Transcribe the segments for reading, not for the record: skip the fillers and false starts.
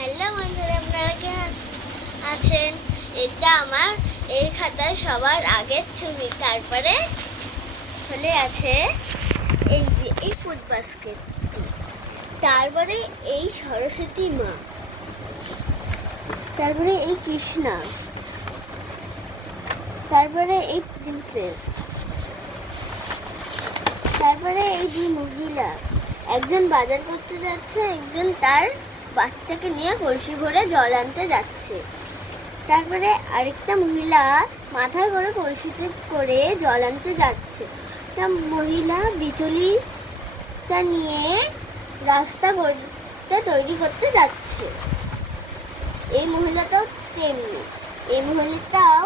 Hello বন্ধুরা, আপনারা কেমন আছেন? এটা আমার এই খাতায় সবার আগের ছবি। তারপরে হলে আছে এই যে এই ফুড বাস্কেটটি, তারপরে এই সরস্বতী মা, তারপরে এই কৃষ্ণা, তারপরে এই প্রিন্সেস, তারপরে এই যে মহিলা, একজন বাজার করতে যাচ্ছে, একজন তার বাচ্চাকে নিয়ে কলসি ভরে জল আনতে যাচ্ছে। তারপরে আরেকটা মহিলা মাথায় করে কলসিতে করে জল আনতে যাচ্ছে। তা মহিলা বিচুলিটা নিয়ে রাস্তা তৈরি করতে যাচ্ছে। এই মহিলাটাও তেমনি, এই মহিলাটাও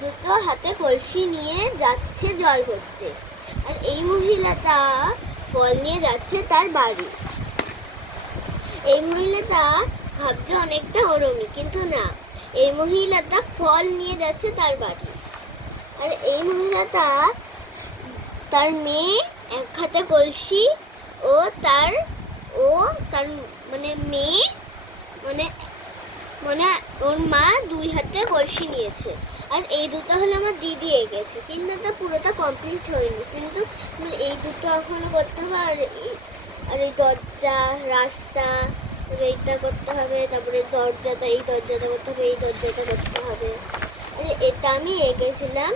দুটো হাতে কলসি নিয়ে যাচ্ছে জল ভরতে। আর এই মহিলাটা ফল নিয়ে যাচ্ছে তার বাড়ি। এই মহিলাটা ভাবছে অনেকটা ওরমই, কিন্তু না, এই মহিলাটা ফল নিয়ে যাচ্ছে তার বাড়ি। আর এই মহিলাটা তার মেয়ে এক হাতে কলসি ও তার মেয়ে মানে মানে ওর মা দুই হাতে কলসি নিয়েছে। আর এই দুটো হলো আমার দিদি এঁকেছে, কিন্তু এটা পুরোটা কমপ্লিট হয়নি। কিন্তু এই দুটো এখনো করতে হবে। আর এই দরজা, রাস্তা, এইটা করতে হবে। তারপরে এই দরজাটা করতে হবে, এই দরজাটা করতে হবে। এটা আমি এঁকেছিলাম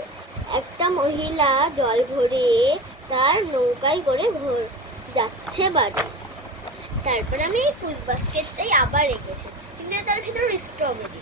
একটা মহিলা জল ভরে তার নৌকায় করে যাচ্ছে বাড়ি। তারপর আমি এই ফুড বাস্কেটটাই আবার এঁকেছি, কিন্তু তার ভিতরে স্ট্রবেরি।